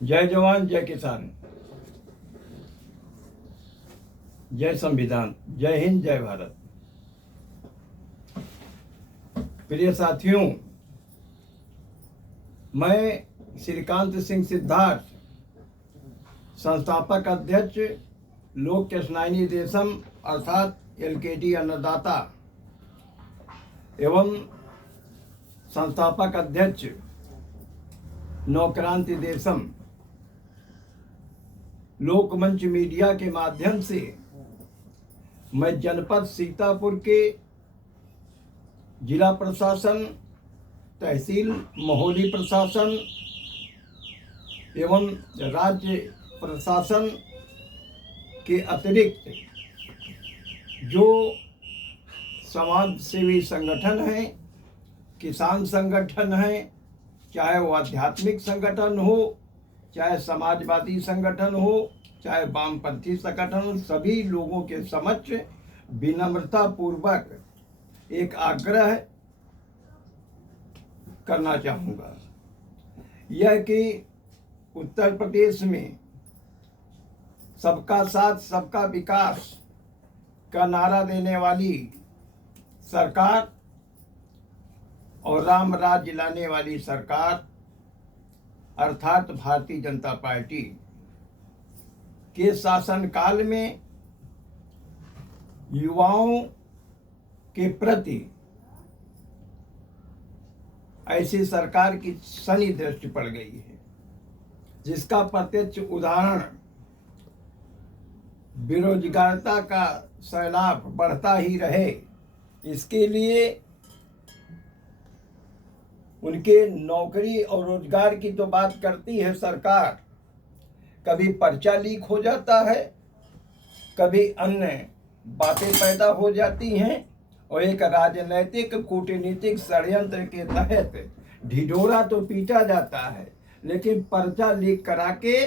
जय जवान जय किसान, जय संविधान, जय हिंद, जय भारत। प्रिय साथियों, मैं श्रीकांत सिंह सिद्धार्थ, संस्थापक अध्यक्ष लोक कृष्णायनी देशम अर्थात LKT अन्नदाता एवं संस्थापक अध्यक्ष नवक्रांति देशम लोकमंच मीडिया के माध्यम से मैं जनपद सीतापुर के जिला प्रशासन, तहसील महोली प्रशासन एवं राज्य प्रशासन के अतिरिक्त जो समाज सेवी संगठन हैं, किसान संगठन हैं, चाहे वो आध्यात्मिक संगठन हो, चाहे समाजवादी संगठन हो, चाहे वामपंथी संगठन हो, सभी लोगों के समक्ष विनम्रता पूर्वक एक आग्रह करना चाहूँगा, यह कि उत्तर प्रदेश में सबका साथ सबका विकास का नारा देने वाली सरकार और राम राज्य लाने वाली सरकार अर्थात भारतीय जनता पार्टी के शासनकाल में युवाओं के प्रति ऐसी सरकार की शनि दृष्टि पड़ गई है, जिसका प्रत्यक्ष उदाहरण बेरोजगारता का सैलाब बढ़ता ही रहे, इसके लिए उनके नौकरी और रोजगार की तो बात करती है सरकार, कभी पर्चा लीक हो जाता है, कभी अन्य बातें पैदा हो जाती हैं और एक राजनैतिक कूटनीतिक षड्यंत्र के तहत ढिढोरा तो पीटा जाता है, लेकिन पर्चा लीक करा के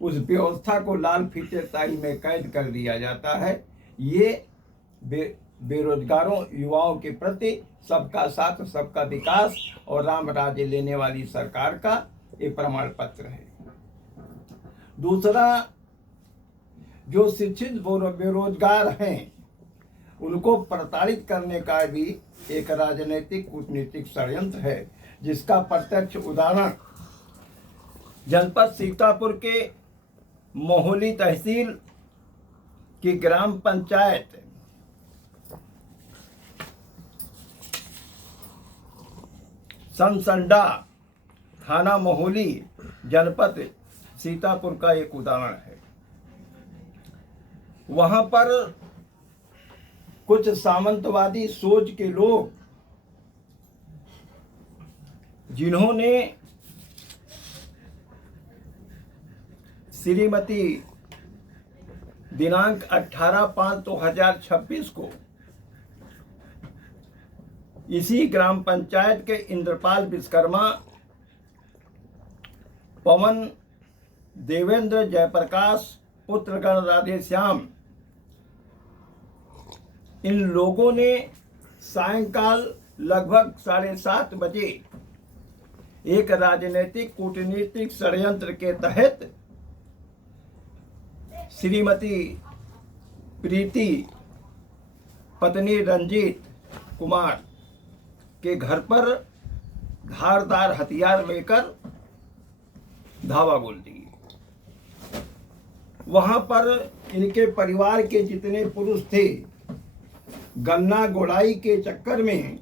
उस व्यवस्था को लाल फीतेताई में कैद कर दिया जाता है। ये बेरोजगारों युवाओं के प्रति सबका साथ सबका विकास और राम राज्य लेने वाली सरकार का एक प्रमाण पत्र है। दूसरा, जो शिक्षित बेरोजगार हैं उनको प्रताड़ित करने का भी एक राजनीतिक कूटनीतिक षड्यंत्र है, जिसका प्रत्यक्ष उदाहरण जनपद सीतापुर के महोली तहसील की ग्राम पंचायत संसंडा, थाना महोली, जनपद सीतापुर का एक उदाहरण है। वहां पर कुछ सामंतवादी सोच के लोग, जिन्होंने श्रीमती दिनांक 18/5/2026 को इसी ग्राम पंचायत के इंद्रपाल विश्वकर्मा, पवन, देवेंद्र, जयप्रकाश, पुत्रगण राधेश्याम, इन लोगों ने सायंकाल लगभग 7:30 बजे एक राजनीतिक कूटनीतिक षड्यंत्र के तहत श्रीमती प्रीति पत्नी रंजीत कुमार के घर पर धारदार हथियार लेकर धावा बोल दी। वहां पर इनके परिवार के जितने पुरुष थे, गन्ना गोड़ाई के चक्कर में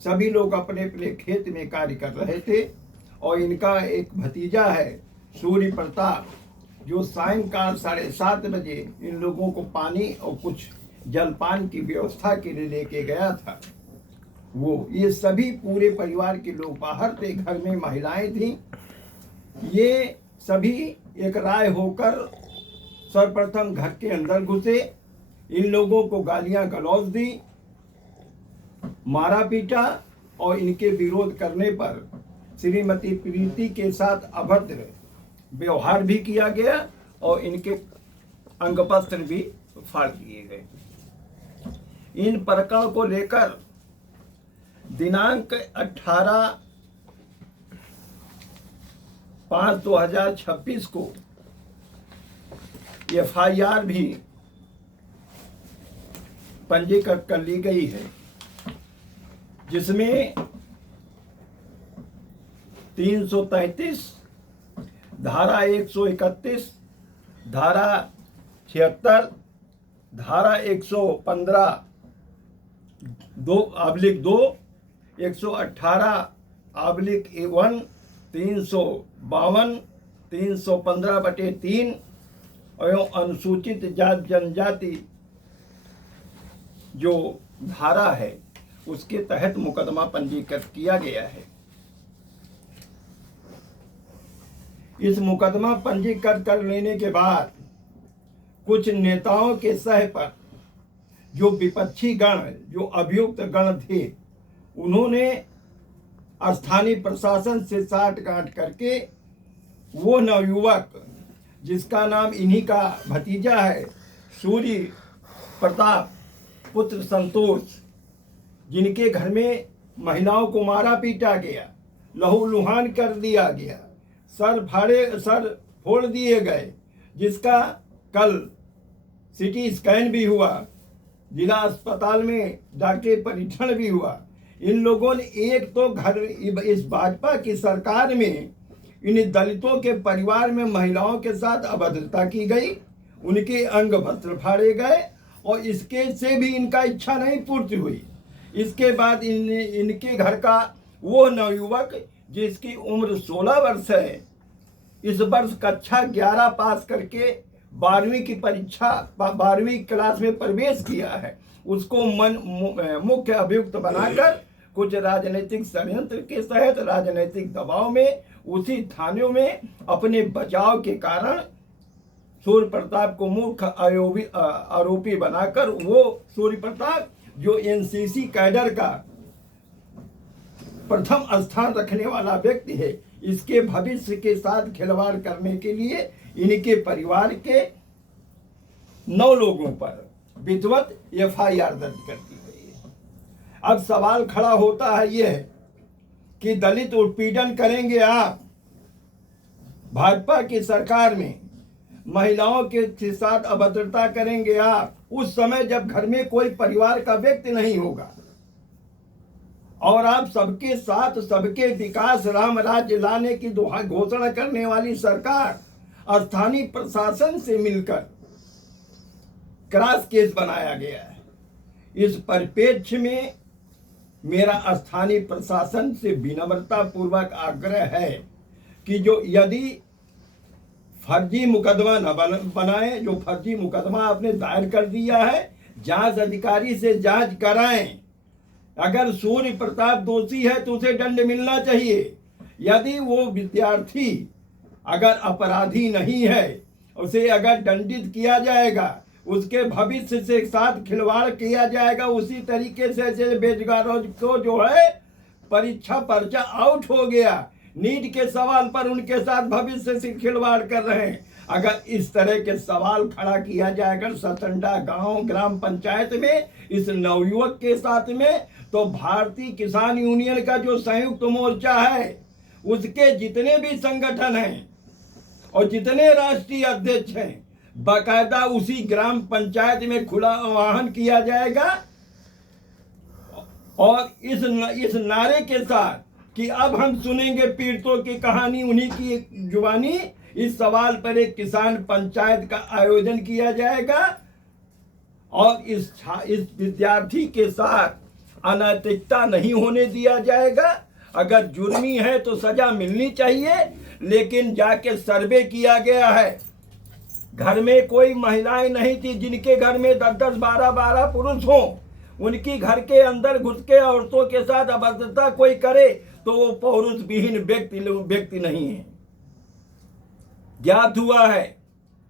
सभी लोग अपने अपने खेत में कार्य कर रहे थे और इनका एक भतीजा है सूर्य प्रताप, जो सायंकाल 7:30 बजे इन लोगों को पानी और कुछ जलपान की व्यवस्था के लिए लेके गया था। ये सभी पूरे परिवार के लोग बाहर थे, घर में महिलाएं थीं। ये सभी एक राय होकर सर्वप्रथम घर के अंदर घुसे, इन लोगों को गालियां गलौज दी, मारा पीटा और इनके विरोध करने पर श्रीमती प्रीति के साथ अभद्र व्यवहार भी किया गया और इनके अंगवस्त्र भी फाड़ दिए गए। इन प्रकरण को लेकर दिनांक 18 5/2026 को FIR भी पंजीकृत कर ली गई है, जिसमें 333, धारा 131, धारा 76, धारा 115 2/2, 118/1, 352, 315/3 एवं अनुसूचित जाति जनजाति जो धारा है उसके तहत मुकदमा पंजीकृत किया गया है। इस मुकदमा पंजीकृत कर लेने के बाद कुछ नेताओं के सह पर जो विपक्षी गण, जो अभियुक्त गण थे, उन्होंने स्थानीय प्रशासन से साठगांठ करके वो नवयुवक जिसका नाम इन्हीं का भतीजा है, सूर्य प्रताप पुत्र संतोष, जिनके घर में महिलाओं को मारा पीटा गया, लहूलुहान कर दिया गया, सर फोड़ दिए गए, जिसका कल CT स्कैन भी हुआ, जिला अस्पताल में डॉक्टरी परीक्षण भी हुआ। इन लोगों ने एक तो इस भाजपा की सरकार में इन दलितों के परिवार में महिलाओं के साथ अभद्रता की गई, उनके अंग वस्त्र फाड़े गए और इसके से भी इनका इच्छा नहीं पूर्ति हुई। इसके बाद इनके घर का वो नवयुवक जिसकी उम्र 16 वर्ष है, इस वर्ष कक्षा 11 पास करके 12वीं की परीक्षा 12वीं क्लास में प्रवेश किया है, उसको मुख्य अभियुक्त बनाकर कुछ राजनीतिक षड्यंत्र के तहत राजनीतिक दबाव में उसी थानों में अपने बचाव के कारण सूर्य प्रताप को मुख्य आरोपी बनाकर वो सूर्य प्रताप जो NCC कैडर का प्रथम स्थान रखने वाला व्यक्ति है, इसके भविष्य के साथ खिलवाड़ करने के लिए इनके परिवार के 9 लोगों पर विधिवत FIR दर्ज कर दी गई है। अब सवाल खड़ा होता है यह कि दलित उत्पीड़न करेंगे आप, भाजपा की सरकार में महिलाओं के साथ अभद्रता करेंगे आप, उस समय जब घर में कोई परिवार का व्यक्ति नहीं होगा और आप सबके साथ सबके विकास राम राज्य लाने की घोषणा करने वाली सरकार स्थानीय प्रशासन से मिलकर क्रॉस केस बनाया गया है। इस परिप्रेक्ष्य में मेरा स्थानीय प्रशासन से विनम्रता पूर्वक आग्रह है कि जो यदि फर्जी मुकदमा न बनाए, जो फर्जी मुकदमा आपने दायर कर दिया है, जांच अधिकारी से जांच कराएं। अगर सूर्य प्रताप दोषी है तो उसे दंड मिलना चाहिए। यदि वो विद्यार्थी अगर अपराधी नहीं है, उसे अगर दंडित किया जाएगा, उसके भविष्य से साथ खिलवाड़ किया जाएगा। उसी तरीके से जैसे बेरोजगारों को जो है परीक्षा पर्चा आउट हो गया, नीट के सवाल पर उनके साथ भविष्य से खिलवाड़ कर रहे हैं, अगर इस तरह के सवाल खड़ा किया जाएगा सतंडा गांव ग्राम पंचायत में इस नवयुवक के साथ में, तो भारतीय किसान यूनियन का जो संयुक्त मोर्चा है, उसके जितने भी संगठन हैं और जितने राष्ट्रीय अध्यक्ष हैं, बाकायदा उसी ग्राम पंचायत में खुला आह्वान किया जाएगा और इस नारे के साथ कि अब हम सुनेंगे पीड़ितों की कहानी उन्हीं की जुबानी, इस सवाल पर एक किसान पंचायत का आयोजन किया जाएगा और इस विद्यार्थी के साथ अनैतिकता नहीं होने दिया जाएगा। अगर जुर्मी है तो सजा मिलनी चाहिए, लेकिन जाके सर्वे किया गया है, घर में कोई महिलाएं नहीं थी जिनके घर में 10-10, 12-12 पुरुष हों, उनकी घर के अंदर घुस के औरतों के साथ अभद्रता कोई करे तो वो पौरुष विहीन व्यक्ति नहीं है। ज्ञात हुआ है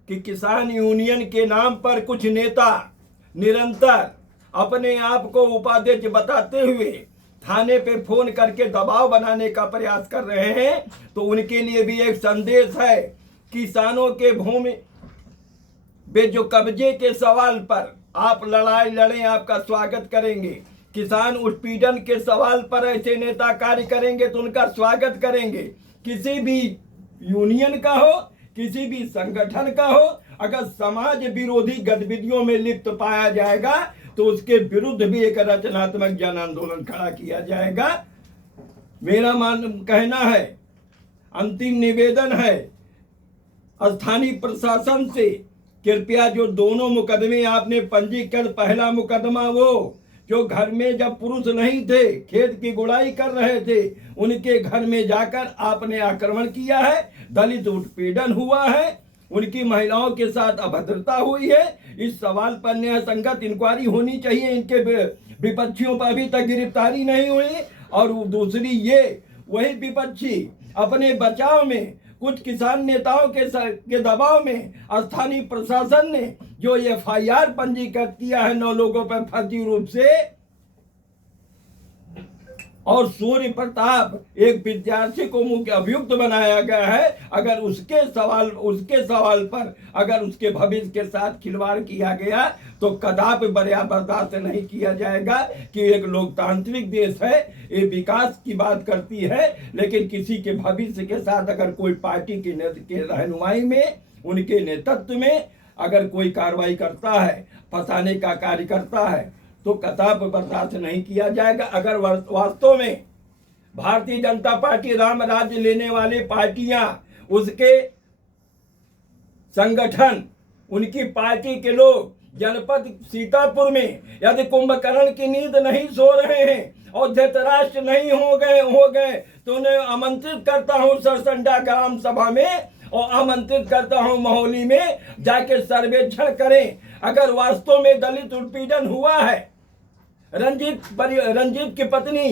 कि किसान यूनियन के नाम पर कुछ नेता निरंतर अपने आप को उपाध्यक्ष बताते हुए थाने पे फोन करके दबाव बनाने का प्रयास कर रहे हैं। तो उनके लिए भी एक संदेश है, किसानों के भूमि जो कब्जे के सवाल पर आप लड़ाई लड़ें, आपका स्वागत करेंगे। किसान उत्पीड़न के सवाल पर ऐसे नेता कार्य करेंगे तो उनका स्वागत करेंगे। किसी भी यूनियन का हो, किसी भी संगठन का हो, अगर समाज विरोधी गतिविधियों में लिप्त पाया जाएगा तो उसके विरुद्ध भी एक रचनात्मक जन आंदोलन खड़ा किया जाएगा। मेरा कहना है, अंतिम निवेदन है स्थानीय प्रशासन से, कृपया जो दोनों मुकदमे आपने पंजीकृत, पहला मुकदमा वो जो घर में जब पुरुष नहीं थे, खेत की गुड़ाई कर रहे थे, उनके घर में जाकर आपने आक्रमण किया है, दलित उत्पीड़न हुआ है, उनकी महिलाओं के साथ अभद्रता हुई है। इस सवाल पर न्याय संगत इंक्वायरी होनी चाहिए। इनके विपक्षियों पर अभी तक गिरफ्तारी नहीं हुई। और दूसरी ये वही विपक्षी अपने बचाव में कुछ किसान नेताओं के दबाव में स्थानीय प्रशासन ने जो FIR पंजीकृत किया है 9 लोगों पर फर्जी रूप से, और सूर्य प्रताप एक विद्यार्थी को मुख्य अभियुक्त बनाया गया है। अगर उसके सवाल पर अगर उसके भविष्य के साथ खिलवाड़ किया गया तो कदापि बर्दाश्त नहीं किया जाएगा कि एक लोकतांत्रिक देश है, ये विकास की बात करती है, लेकिन किसी के भविष्य के साथ अगर कोई पार्टी के रहनुमाई में, उनके नेतृत्व में अगर कोई कार्रवाई करता है, फंसाने का कार्य करता है, तो कदापि बर्दाश्त नहीं किया जाएगा। अगर वास्तव में भारतीय जनता पार्टी राम राज्य लेने वाली पार्टियां, उसके संगठन, उनकी पार्टी के लोग जनपद सीतापुर में यदि कुंभकर्ण की नींद नहीं सो रहे हैं और धृतराष्ट्र नहीं हो गए तो उन्हें आमंत्रित करता हूं सरसंडा ग्राम सभा में और आमंत्रित करता हूं महोली में, जाके सर्वेक्षण करें। अगर वास्तव में दलित उत्पीड़न हुआ है, रंजीत की पत्नी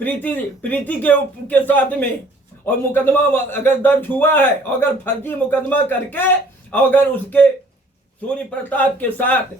प्रीति के साथ में, और मुकदमा अगर दर्ज हुआ है, अगर फर्जी मुकदमा करके अगर उसके सूर्य प्रताप के साथ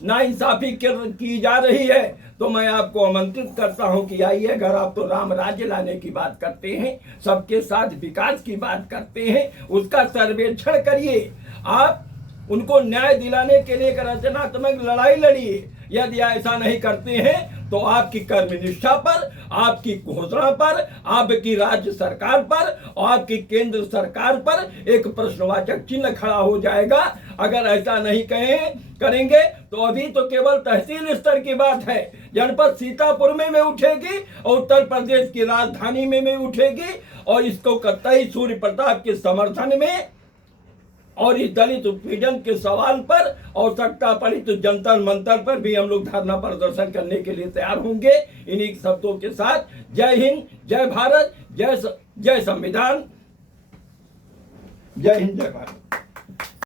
नाइंसाफी की जा रही है, तो मैं आपको आमंत्रित करता हूं कि आइए। अगर आप तो राम राज्य लाने की बात करते हैं, सबके साथ विकास की बात करते हैं, उसका सर्वेक्षण करिए। आप उनको न्याय दिलाने के लिए एक रचनात्मक लड़ाई लड़िए। यदि ऐसा नहीं करते हैं तो आपकी कर्मनिष्ठा पर, आपकी घोषणा पर, आपकी राज्य सरकार पर और आपकी केंद्र सरकार पर एक प्रश्नवाचक चिन्ह खड़ा हो जाएगा। अगर ऐसा नहीं करेंगे तो अभी तो केवल तहसील स्तर की बात है, जनपद सीतापुर में उठेगी और उत्तर प्रदेश की राजधानी में उठेगी, और इसको कतई सूर्य प्रताप के समर्थन में और इस दलित उत्पीड़न के सवाल पर और सट्टा पड़ी तो जंतर मंतर पर भी हम लोग धरना प्रदर्शन करने के लिए तैयार होंगे। इन्हीं शब्दों के साथ जय हिंद, जय भारत, जय संविधान, जय हिंद, जय भारत।